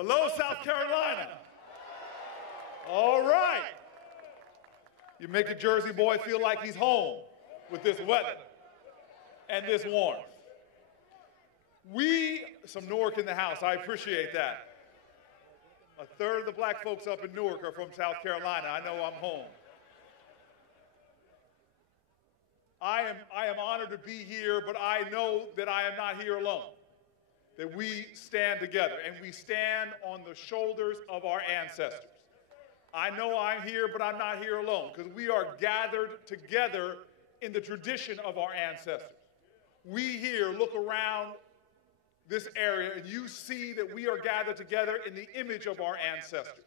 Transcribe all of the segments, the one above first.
Hello, South Carolina. All right. You make a Jersey boy feel like he's home with this weather and this warmth. Some Newark in the house, I appreciate that. A third of the black folks up in Newark are from South Carolina. I know I'm home. I am honored to be here, but I know that I am not here alone. That we stand together, and we stand on the shoulders of our ancestors. I know I'm here, but I'm not here alone, because we are gathered together in the tradition of our ancestors. We here look around this area, and you see that we are gathered together in the image of our ancestors.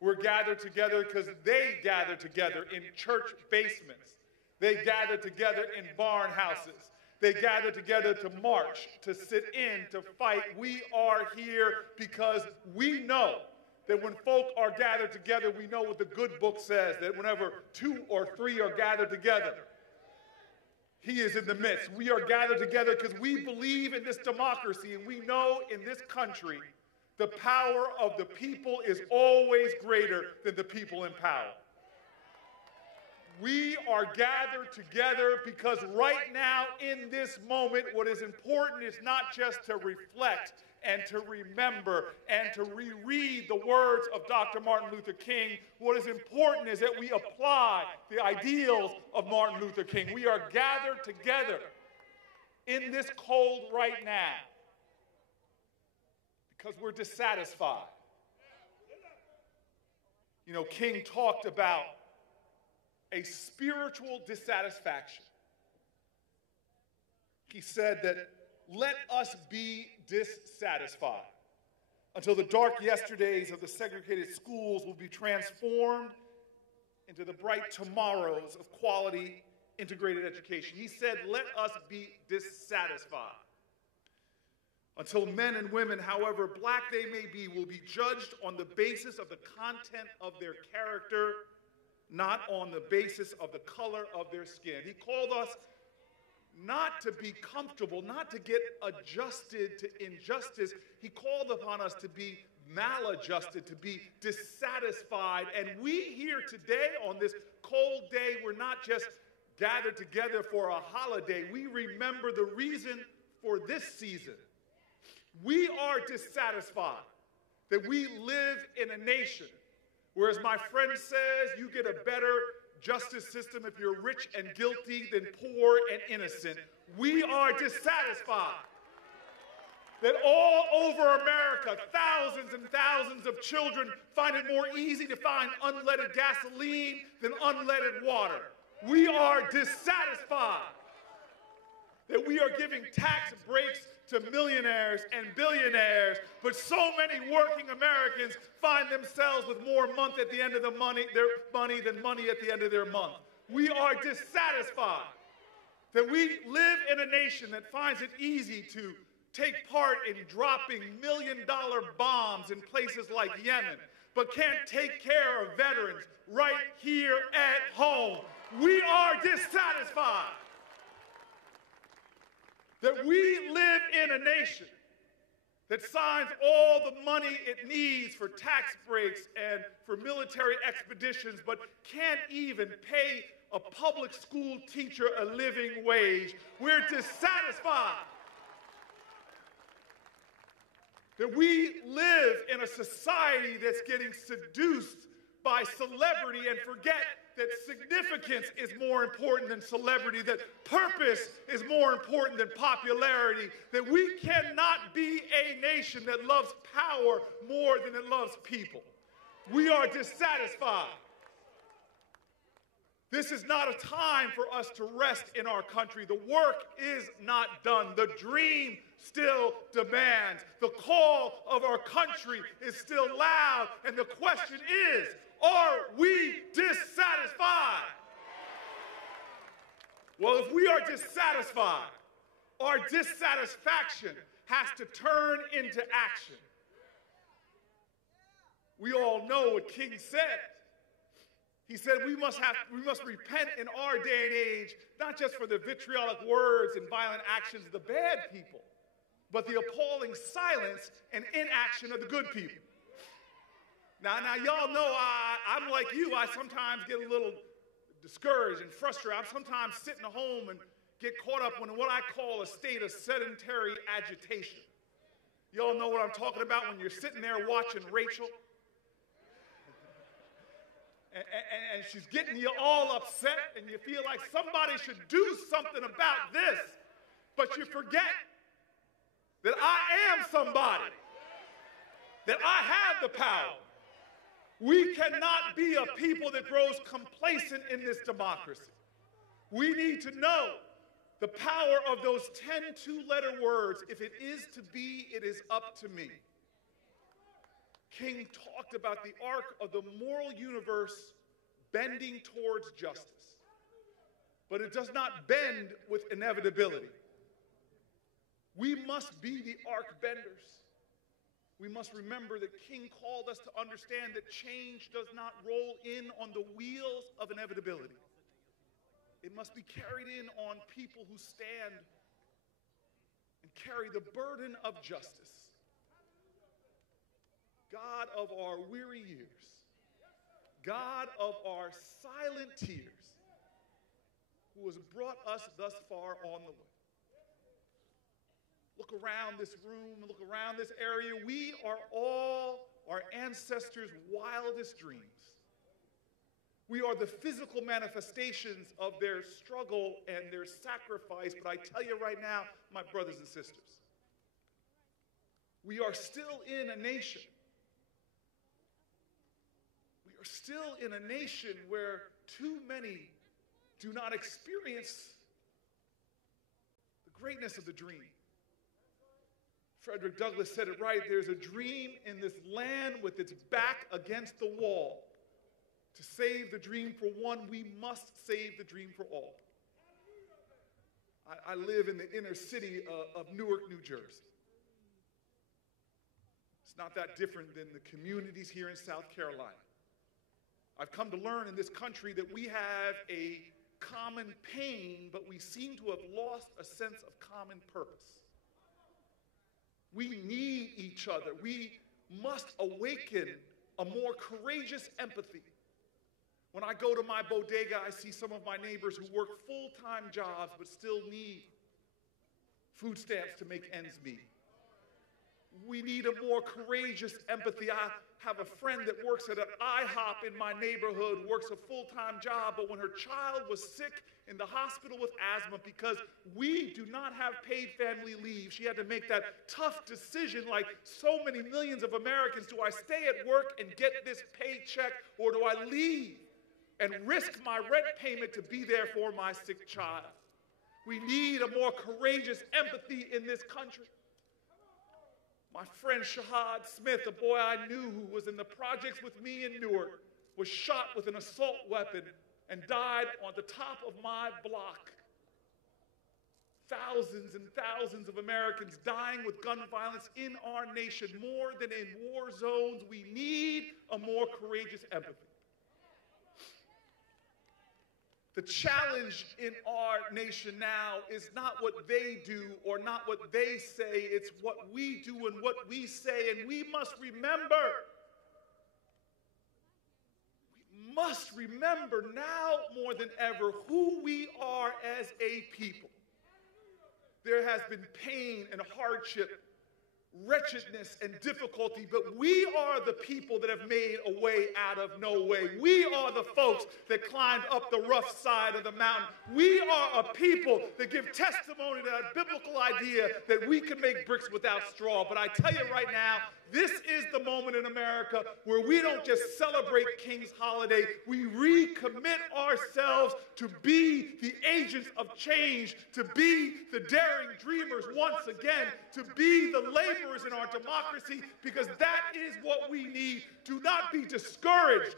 We're gathered together because they gathered together in church basements. They gathered together in barn houses. They gather together to march, to sit in, to fight. We are here because we know that when folk are gathered together, we know what the good book says, that whenever 2 or 3 are gathered together, he is in the midst. We are gathered together because we believe in this democracy, and we know in this country the power of the people is always greater than the people in power. We are gathered together because right now, in this moment, what is important is not just to reflect and to remember and to reread the words of Dr. Martin Luther King. What is important is that we apply the ideals of Martin Luther King. We are gathered together in this cold right now because we're dissatisfied. You know, King talked about a spiritual dissatisfaction. He said that let us be dissatisfied until the dark yesterdays of the segregated schools will be transformed into the bright tomorrows of quality integrated education. He said, let us be dissatisfied until men and women, however black they may be, will be judged on the basis of the content of their character, not on the basis of the color of their skin. He called us not to be comfortable, not to get adjusted to injustice. He called upon us to be maladjusted, to be dissatisfied. And we here today on this cold day, we're not just gathered together for a holiday. We remember the reason for this season. We are dissatisfied that we live in a nation where, as my friend says, you get a better justice system if you're rich and guilty than poor and innocent. We are dissatisfied that all over America, thousands and thousands of children find it more easy to find unleaded gasoline than unleaded water. We are dissatisfied that we are giving tax breaks to millionaires and billionaires, but so many working Americans find themselves with more money at the end of their money than money at the end of their month. We are dissatisfied that we live in a nation that finds it easy to take part in dropping million-dollar bombs in places like Yemen, but can't take care of veterans right here at home. We are dissatisfied that we live in a nation that signs all the money it needs for tax breaks and for military expeditions, but can't even pay a public school teacher a living wage. We're dissatisfied that we live in a society that's getting seduced by celebrity and forget that significance is more important than celebrity, that purpose is more important than popularity, that we cannot be a nation that loves power more than it loves people. We are dissatisfied. This is not a time for us to rest in our country. The work is not done. The dream still demands. The call of our country is still loud, and the question is, are we dissatisfied? Well, if we are dissatisfied, our dissatisfaction has to turn into action. We all know what King said. He said we must repent in our day and age, not just for the vitriolic words and violent actions of the bad people, but the appalling silence and inaction of the good people. Now y'all know I'm like you. I sometimes get a little discouraged and frustrated. I'm sometimes sitting at home and get caught up in what I call a state of sedentary agitation. Y'all know what I'm talking about when you're sitting there watching Rachel. And she's getting you all upset, and you feel like somebody should do something about this. But you forget that I am somebody, that I have the power. We cannot be a people that grows complacent in this democracy. We need to know the power of those 10 two-letter words. If it is to be, it is up to me. King talked about the arc of the moral universe bending towards justice. But it does not bend with inevitability. We must be the arc benders. We must remember that King called us to understand that change does not roll in on the wheels of inevitability. It must be carried in on people who stand and carry the burden of justice. God of our weary years, God of our silent tears, who has brought us thus far on the way. Look around this room, look around this area. We are all our ancestors' wildest dreams. We are the physical manifestations of their struggle and their sacrifice. But I tell you right now, my brothers and sisters, we are still in a nation. We are still in a nation where too many do not experience the greatness of the dream. Frederick Douglass said it right. There's a dream in this land with its back against the wall. To save the dream for one, we must save the dream for all. I live in the inner city of Newark, New Jersey. It's not that different than the communities here in South Carolina. I've come to learn in this country that we have a common pain, but we seem to have lost a sense of common purpose. We need each other. We must awaken a more courageous empathy. When I go to my bodega, I see some of my neighbors who work full-time jobs but still need food stamps to make ends meet. We need a more courageous empathy. I have a friend that works at an IHOP in my neighborhood, works a full-time job, but when her child was sick in the hospital with asthma, because we do not have paid family leave, she had to make that tough decision like so many millions of Americans. Do I stay at work and get this paycheck, or do I leave and risk my rent payment to be there for my sick child? We need a more courageous empathy in this country. My friend Shahad Smith, a boy I knew who was in the projects with me in Newark, was shot with an assault weapon and died on the top of my block. Thousands and thousands of Americans dying with gun violence in our nation, more than in war zones. We need a more courageous empathy. The challenge in our nation now is not what they do or not what they say, it's what we do and what we say. And we must remember now more than ever who we are as a people. There has been pain and hardship, wretchedness and difficulty, but we are the people that have made a way out of no way. We are the folks that climbed up the rough side of the mountain. We are a people that give testimony to that biblical idea that we can make bricks without straw. But I tell you right now, this is the moment in America where we don't just celebrate King's Holiday, we recommit ourselves to be the agents of change, to be the daring dreamers once again, to be the laborers in our democracy, because that is what we need. Do not be discouraged,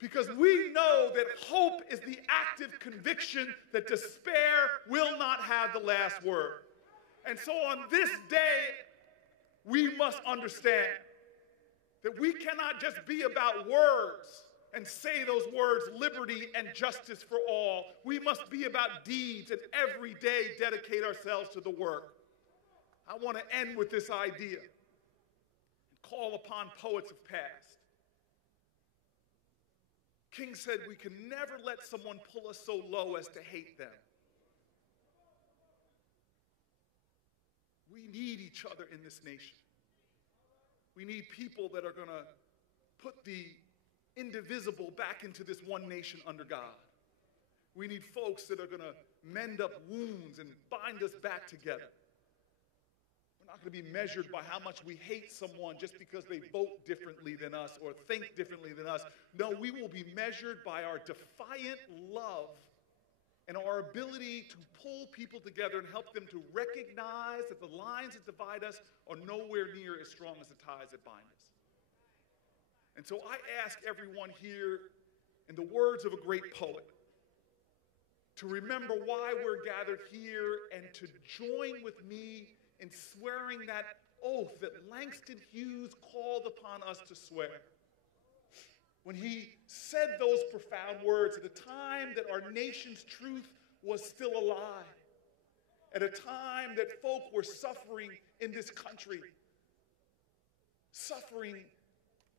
because we know that hope is the active conviction that despair will not have the last word. And so on this day, we must understand that we cannot just be about words and say those words, liberty and justice for all. We must be about deeds and every day dedicate ourselves to the work. I want to end with this idea and call upon poets of past. King said we can never let someone pull us so low as to hate them. We need each other in this nation. We need people that are going to put the indivisible back into this one nation under God. We need folks that are going to mend up wounds and bind us back together. We're not going to be measured by how much we hate someone just because they vote differently than us or think differently than us. No, we will be measured by our defiant love and our ability to pull people together and help them to recognize that the lines that divide us are nowhere near as strong as the ties that bind us. And so I ask everyone here, in the words of a great poet, to remember why we're gathered here and to join with me in swearing that oath that Langston Hughes called upon us to swear. When he said those profound words at a time that our nation's truth was still alive, at a time that folk were suffering in this country, suffering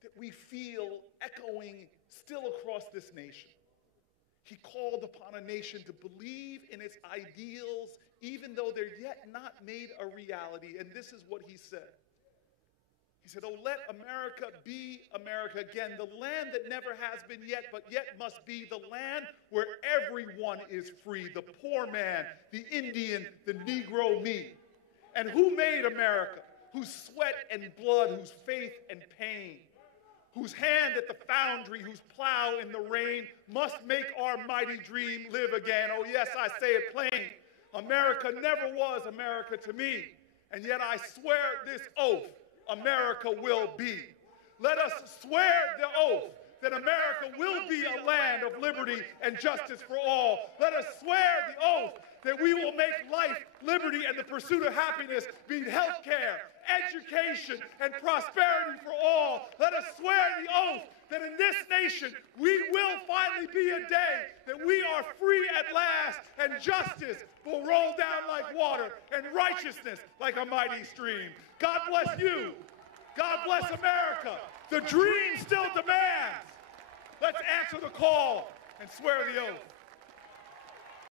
that we feel echoing still across this nation. He called upon a nation to believe in its ideals, even though they're yet not made a reality. And this is what he said. He said, "Oh, let America be America again, the land that never has been yet, but yet must be, the land where everyone is free, the poor man, the Indian, the Negro, me. And who made America? Whose sweat and blood, whose faith and pain, whose hand at the foundry, whose plow in the rain, must make our mighty dream live again. Oh, yes, I say it plain. America never was America to me, and yet I swear this oath, America will be. Let us swear the oath that America will be a land of liberty and justice for all. Let us swear the oath that we will make life, liberty, and the pursuit of happiness be health care, education, and prosperity for all. Let us swear the oath that in this nation we will finally be a day that we are free at last, and justice will roll down like water and righteousness like a mighty stream. God bless you. God bless America. The dream still demands. Let's answer the call and swear the oath.